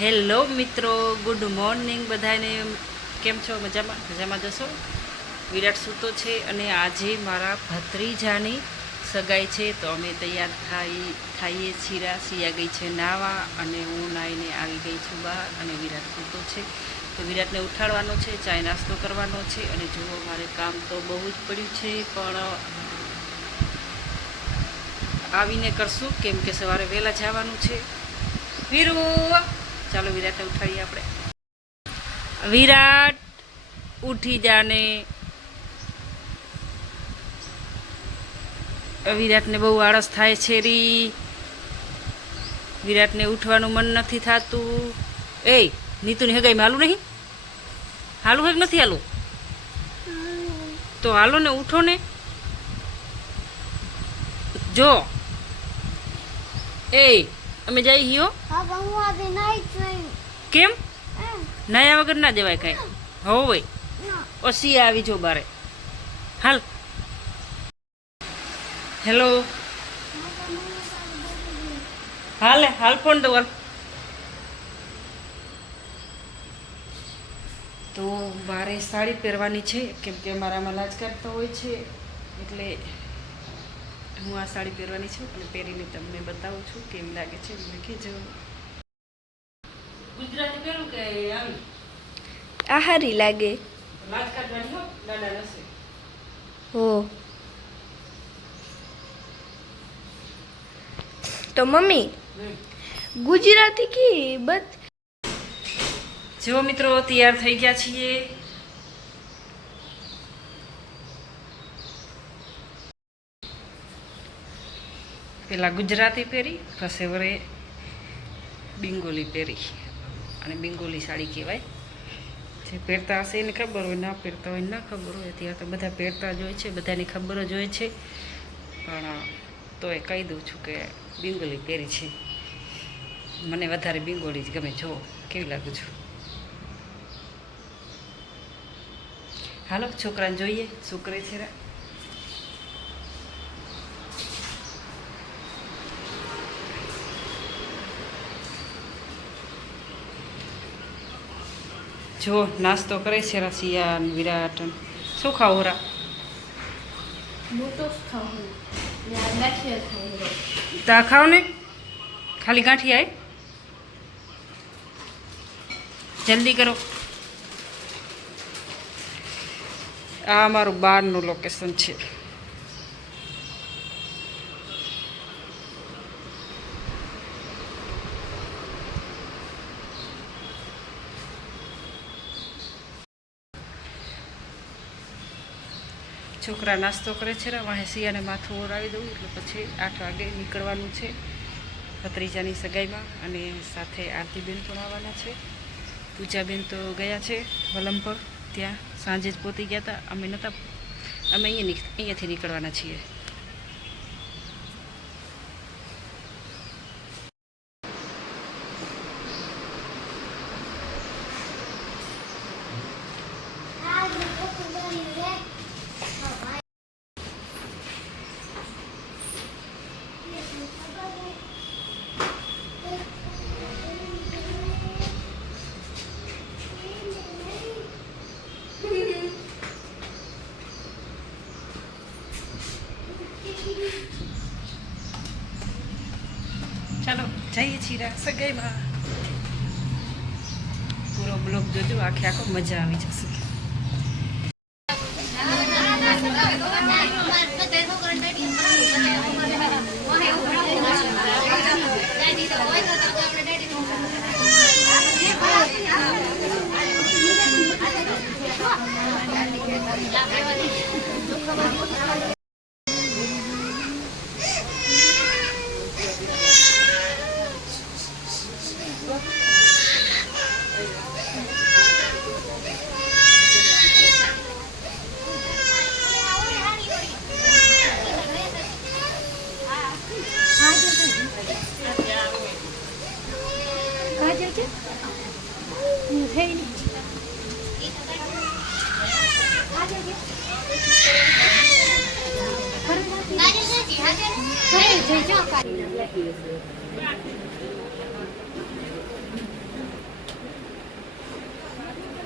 Hello મિત્રો, good morning બધાને. કેમ છો? મજામાં? મજામાં જશો. વિરાટ સૂતો છે અને આજે મારા ભત્રીજાની સગાઈ છે, તો અમે તૈયાર થઈએ છીએ. સિયા ગઈ છે નાવા અને હું નાહીને આવી ગઈ છું બહાર, અને વિરાટ સૂતો છે. તો વિરાટને ઉઠાડવાનો છે, ચાય નાસ્તો કરવાનો છે. અને જુઓ, મારે કામ તો બહુ જ પડ્યું છે, પણ આવીને કરશું, કેમ કે સવારે વહેલા જવાનું છે. વીરુ, ચાલો વિરાટને ઉઠાડીએ આપણે. વિરાટ, ઉઠી જાને. વિરાટને બહુ આળસ થાય છે રી. વિરાટને ઉઠવાનું મન નથી થતું. એ નીતુની હગાઈમાં હાલું નહીં? હાલું હે કે નથી હાલું? તો હાલો ને, ઉઠો ને. જો એ અમે જઈ હિયો. કેમ નાયા વગર ના જવાય કાંઈ? હો ભાઈ, ઓછી આવી જો બારે. હાલ. હેલો, હાલે હાલ ફોન દો. તો મારે સાડી પહેરવાની છે, કેમ કે અમારામાં લાજ કાઢતા હોય છે, એટલે હું આ સાડી પહેરવાની છું અને પહેરીને તમને બતાવું છું કેમ લાગે છે. મને કહેજો. ગુજરાતી પહેરું કે આવી? આ હારી લાગે. લાજ કાઢવાની હો, દાદા નસે. હો તો મમ્મી ગુજરાતી કી બત. જો મિત્રો, તૈયાર થઈ ગયા છીએ. પેલા ગુજરાતી પહેરી, પછી વરે બેંગોલી પહેરી. અને બેંગોલી સાડી કહેવાય. જે પહેરતા હશે એને ખબર હોય, ના પહેરતા હોય ના ખબર હોય. અત્યારે તો બધા પહેરતા જ હોય છે, બધાની ખબર જ હોય છે, પણ તોય કહી દઉં છું કે બેંગોલી પહેરી છે. મને વધારે બેંગોલી જ ગમે. જો કેવી લાગુ છું. હાલો, છોકરાને જોઈએ શું કરે છે. જો નાસ્તો કરે છે રસિયા વિરાટ. શું ખાવું રા? તા ખાવ ને, ખાલી ગાંઠી આય. જલ્દી કરો. આ અમારું બહારનું લોકેશન છે. છોકરા નાસ્તો કરે છે. વાહે સિયાને માથું ઓરાવી દઉં એટલે પછી 8 વાગે નીકળવાનું છે ભત્રીજાની સગાઈમાં. અને સાથે આરતીબેન પણ આવવાના છે. પૂજાબેન તો ગયા છે વલમ પર, ત્યાં સાંજે જ પહોંચી ગયા હતા. અમે અહીંયાથી નીકળવાના છીએ. ચાલો જઈએ છીએ સગાઈમાં. પૂરો બ્લોગ જોજો, આખે આખો મજા આવી જશે.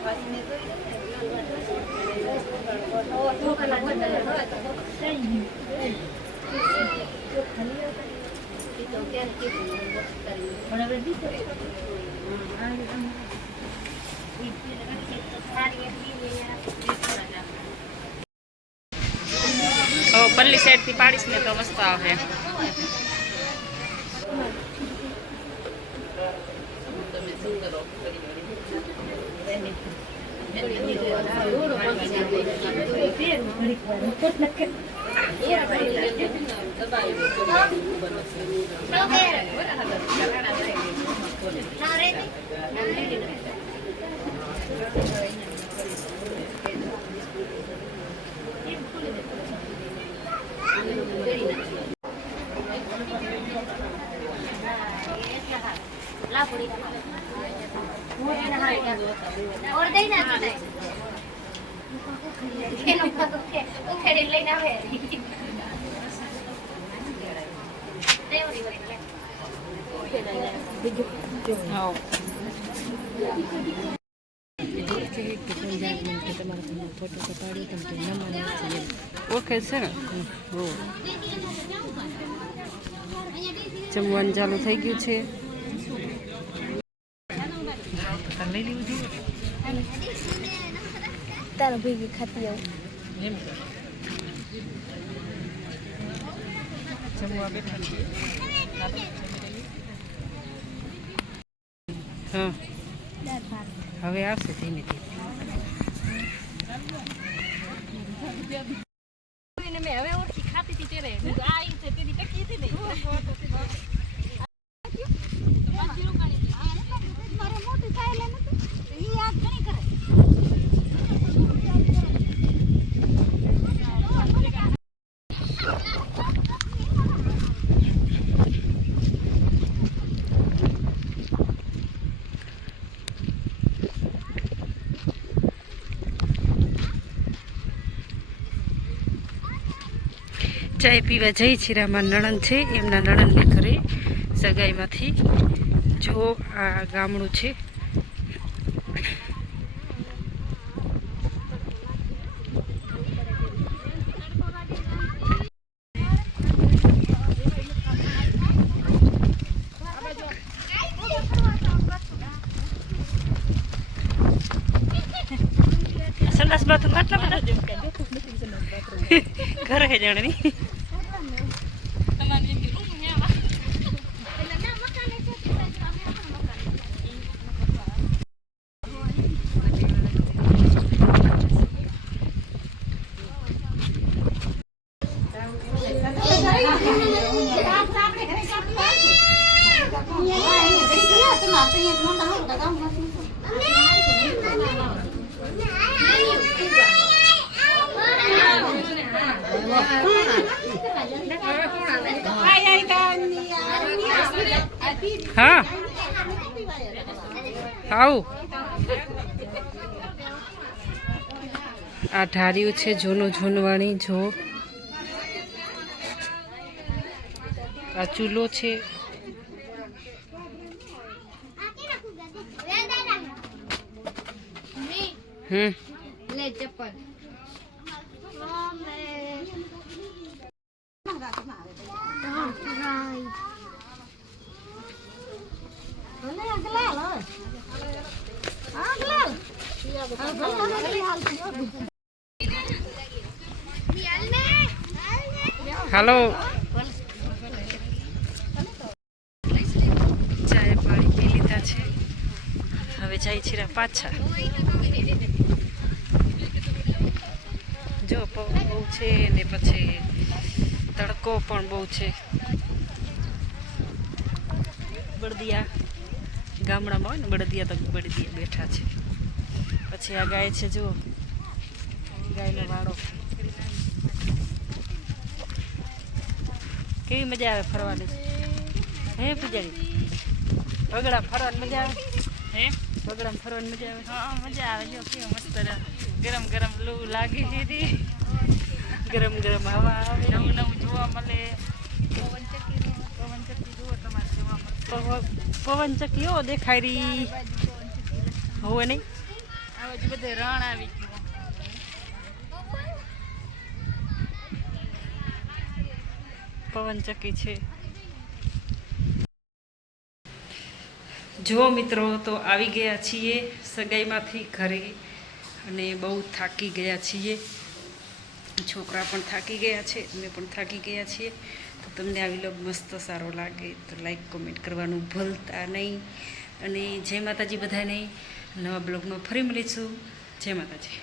પલ્લી સાઈડ થી પાડીશ ને તો મસ્ત આવે. और दे ना લઈને આવે ઓળખે છે ને. જમવાનું ચાલુ થઈ ગયું છે. તારા ભેગી ખાતી આવું. જમવા બેઠા છીએ. હા હવે આવશે ધીમે ધીમે. હવે ઓળખી ખાતી હતી ત્યારે આ રીતે તેની ટકી હતી ને મારે મોટી થાય એટલે ઈ યાદ ઘણી કરે. ચાય પીવા જઈ છીરામાં નણંદ છે, એમના નણંદને ઘરે સગાઈમાંથી. જો આ ગામડું છે. સંડાસ બાથરૂમ આટલા બધા ઘરે હે જાણે નહીં. હા આવું આ ઢાર્યું છે જૂનું જૂનવાણી. જો આ ચૂલો છે. લે ચપ્પલ હાલો ચાય પાણી પી લીધા છે. હવે જાય છે પાછા. જો પવન બહુ છે ને પછી તડકો પણ બહુ છે. બળદિયા ગામડામાં હોય ને બળદિયા તો બળદિયા બેઠા છે. પછી આ ગાય છે, જો ગાયનો વાળો. કેવી મજા આવે ફરવાની. હે પૂજારી વગડા ફરવાની મજા આવે. હે વગડામાં ફરવાની મજા આવે. હા મજા આવે. જો કેવું મસ્ત ગરમ ગરમ લૂ લાગી દીધી. ગરમ ગરમ હવા આવે. નવું નવું જોવા મળે. પવન ચક્કી જુઓ તમારે જોવા મળે. પવન ચક્કી એવો દેખાય રહી હોય નહીં. હવે જે બધે રણ આવી ગયું. પવન ચક્કી છે. જો મિત્રો તો આવી ગયા છીએ સગાઈમાંથી ઘરે અને બહુ થાકી ગયા છીએ. છોકરા પણ થાકી ગયા છે, અમે પણ થાકી ગયા છીએ. તો તમને આ વિલોગ મસ્ત સારો લાગે તો લાઈક કોમેન્ટ કરવાનું ભૂલતા નહીં. અને જય માતાજી બધાને. નવા બ્લોગમાં ફરી મળીશું. જય માતાજી.